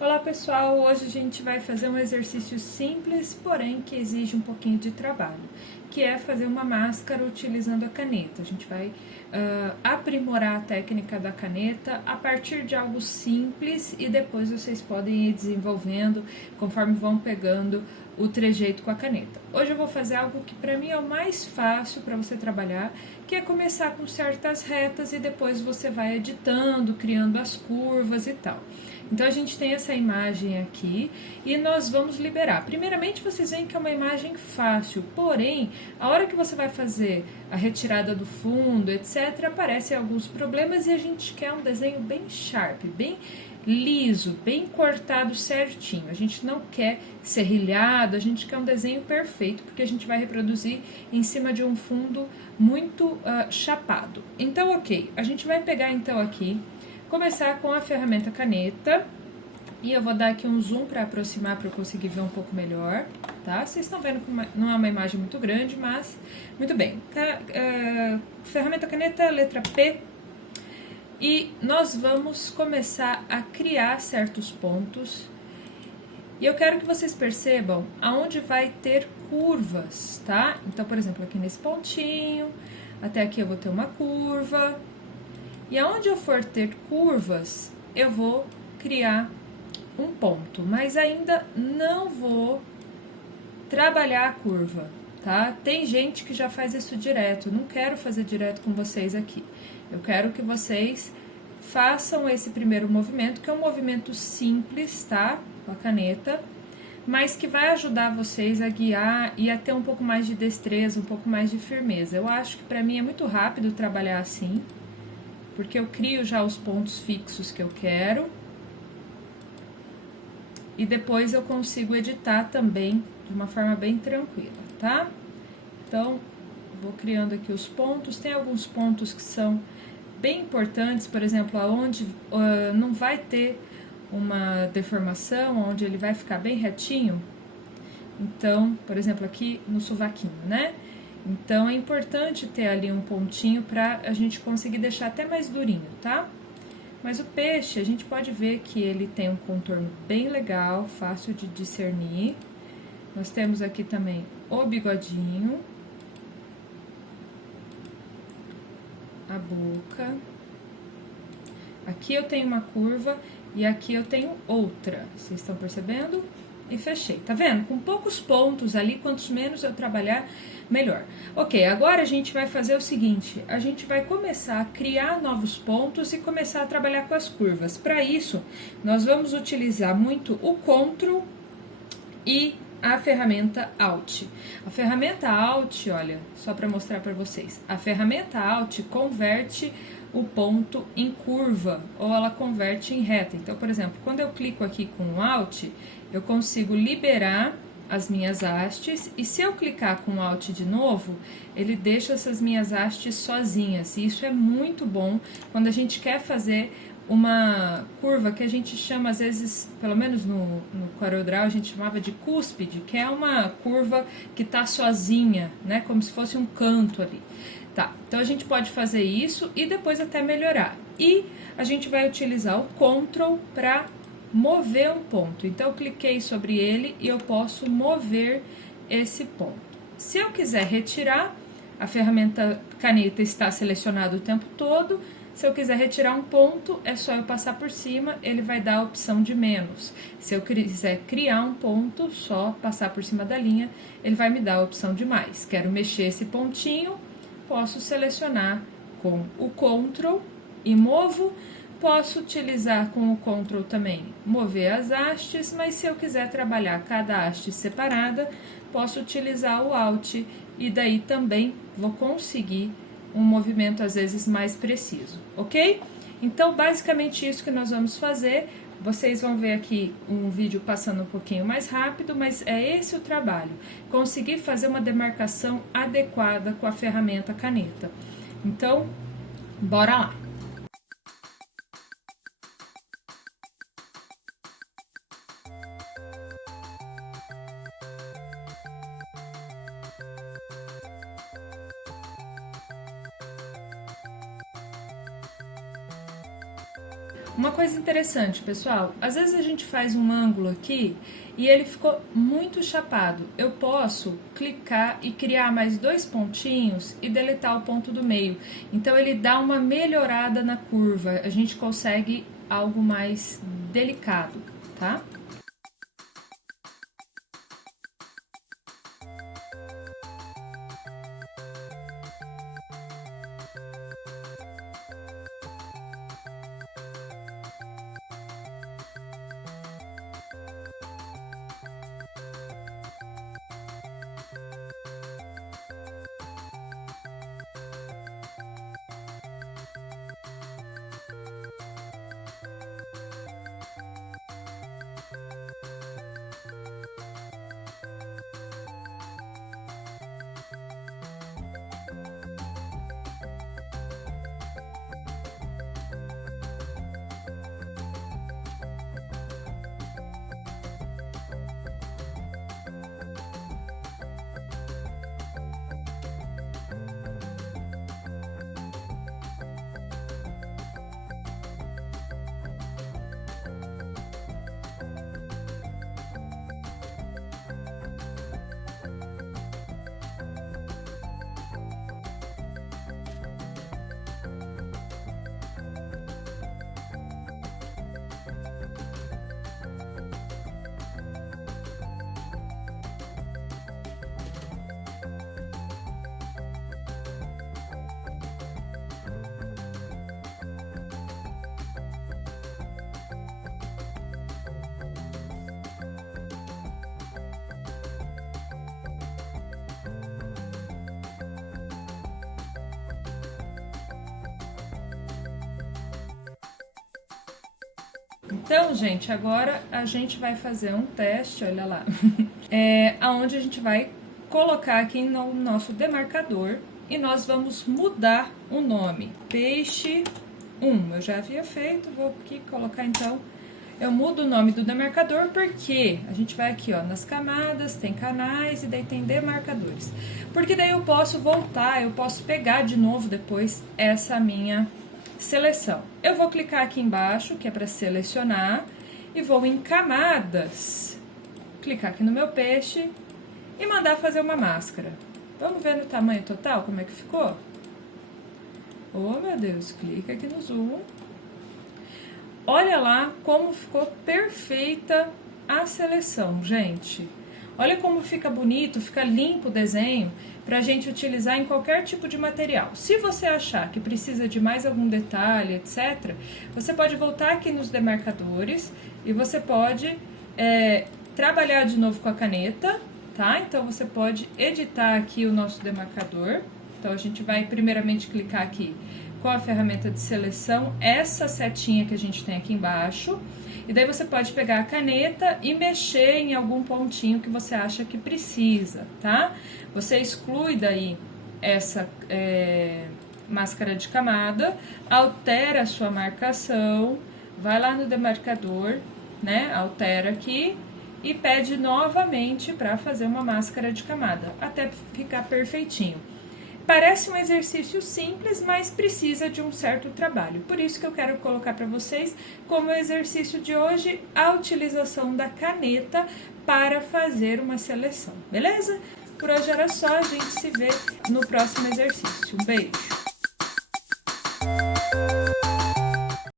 Olá pessoal, hoje a gente vai fazer um exercício simples, porém que exige um pouquinho de trabalho, que é fazer uma máscara utilizando a caneta. A gente vai aprimorar a técnica da caneta a partir de algo simples e depois vocês podem ir desenvolvendo conforme vão pegando o trejeito com a caneta. Hoje eu vou fazer algo que para mim é o mais fácil para você trabalhar, que é começar com certas retas e depois você vai editando, criando as curvas e tal. Então a gente tem essa imagem aqui e nós vamos liberar. Primeiramente vocês veem que é uma imagem fácil, porém, a hora que você vai fazer a retirada do fundo, etc., aparecem alguns problemas e a gente quer um desenho bem sharp, bem liso, bem cortado certinho. A gente não quer serrilhado, a gente quer um desenho perfeito, porque a gente vai reproduzir em cima de um fundo muito chapado. Então, ok, a gente vai pegar então aqui, começar com a ferramenta caneta, e eu vou dar aqui um zoom para aproximar, para eu conseguir ver um pouco melhor, tá? Vocês estão vendo que não é uma imagem muito grande, mas muito bem. Ferramenta caneta, letra P, e nós vamos começar a criar certos pontos, e eu quero que vocês percebam aonde vai ter curvas, tá? Então, por exemplo, aqui nesse pontinho, até aqui eu vou ter uma curva, e aonde eu for ter curvas, eu vou criar um ponto, mas ainda não vou trabalhar a curva, tá? Tem gente que já faz isso direto, não quero fazer direto com vocês aqui. Eu quero que vocês façam esse primeiro movimento, que é um movimento simples, tá? Com a caneta, mas que vai ajudar vocês a guiar e a ter um pouco mais de destreza, um pouco mais de firmeza. Eu acho que para mim é muito rápido trabalhar assim, porque eu crio já os pontos fixos que eu quero e depois eu consigo editar também de uma forma bem tranquila, tá? Então, vou criando aqui os pontos. Tem alguns pontos que são bem importantes, por exemplo, aonde não vai ter uma deformação, onde ele vai ficar bem retinho. Então, por exemplo, aqui no sovaquinho, né? Então, é importante ter ali um pontinho para a gente conseguir deixar até mais durinho, tá? Mas o peixe, a gente pode ver que ele tem um contorno bem legal, fácil de discernir. Nós temos aqui também o bigodinho, a boca. Aqui eu tenho uma curva e aqui eu tenho outra. Vocês estão percebendo? E fechei, tá vendo? Com poucos pontos ali, quantos menos eu trabalhar, melhor. Ok, agora a gente vai fazer o seguinte, a gente vai começar a criar novos pontos e começar a trabalhar com as curvas. Para isso, nós vamos utilizar muito o Ctrl e a ferramenta Alt. A ferramenta Alt, olha, só para mostrar para vocês, a ferramenta Alt converte o ponto em curva, ou ela converte em reta. Então, por exemplo, quando eu clico aqui com o Alt, eu consigo liberar as minhas hastes, e se eu clicar com o Alt de novo, ele deixa essas minhas hastes sozinhas, e isso é muito bom quando a gente quer fazer uma curva que a gente chama, às vezes, pelo menos no CorelDRAW, a gente chamava de cúspide, que é uma curva que tá sozinha, né, como se fosse um canto ali. Tá, então a gente pode fazer isso e depois até melhorar. E a gente vai utilizar o Ctrl para mover um ponto. Então eu cliquei sobre ele e eu posso mover esse ponto. Se eu quiser retirar, a ferramenta caneta está selecionada o tempo todo. Se eu quiser retirar um ponto, é só eu passar por cima, ele vai dar a opção de menos. Se eu quiser criar um ponto, só passar por cima da linha, ele vai me dar a opção de mais. Quero mexer esse pontinho, posso selecionar com o Ctrl e movo. Posso utilizar com o Ctrl também mover as hastes, mas se eu quiser trabalhar cada haste separada, posso utilizar o Alt e daí também vou conseguir um movimento às vezes mais preciso, ok? Então, basicamente isso que nós vamos fazer. Vocês vão ver aqui um vídeo passando um pouquinho mais rápido, mas é esse o trabalho, conseguir fazer uma demarcação adequada com a ferramenta caneta. Então, bora lá! Uma coisa interessante, pessoal, às vezes a gente faz um ângulo aqui e ele ficou muito chapado. Eu posso clicar e criar mais 2 pontinhos e deletar o ponto do meio. Então ele dá uma melhorada na curva, a gente consegue algo mais delicado, tá? Então, gente, agora a gente vai fazer um teste, olha lá, aonde a gente vai colocar aqui no nosso demarcador e nós vamos mudar o nome. Peixe 1, eu já havia feito, vou aqui colocar então, eu mudo o nome do demarcador porque a gente vai aqui, ó, nas camadas, tem canais e daí tem demarcadores. Porque daí eu posso voltar, eu posso pegar de novo depois essa minha seleção. Eu vou clicar aqui embaixo, que é para selecionar, e vou em camadas, clicar aqui no meu peixe e mandar fazer uma máscara. Vamos ver no tamanho total como é que ficou? Oh, meu Deus, clica aqui no zoom. Olha lá como ficou perfeita a seleção, gente. Olha como fica bonito, fica limpo o desenho para a gente utilizar em qualquer tipo de material. Se você achar que precisa de mais algum detalhe, etc., você pode voltar aqui nos demarcadores e você pode trabalhar de novo com a caneta, tá? Então, você pode editar aqui o nosso demarcador. Então, a gente vai primeiramente clicar aqui com a ferramenta de seleção, essa setinha que a gente tem aqui embaixo. E daí você pode pegar a caneta e mexer em algum pontinho que você acha que precisa, tá? Você exclui daí essa máscara de camada, altera a sua marcação, vai lá no demarcador, né? Altera aqui e pede novamente para fazer uma máscara de camada, até ficar perfeitinho. Parece um exercício simples, mas precisa de um certo trabalho. Por isso que eu quero colocar para vocês como exercício de hoje a utilização da caneta para fazer uma seleção, beleza? Por hoje era só, a gente se vê no próximo exercício. Um beijo!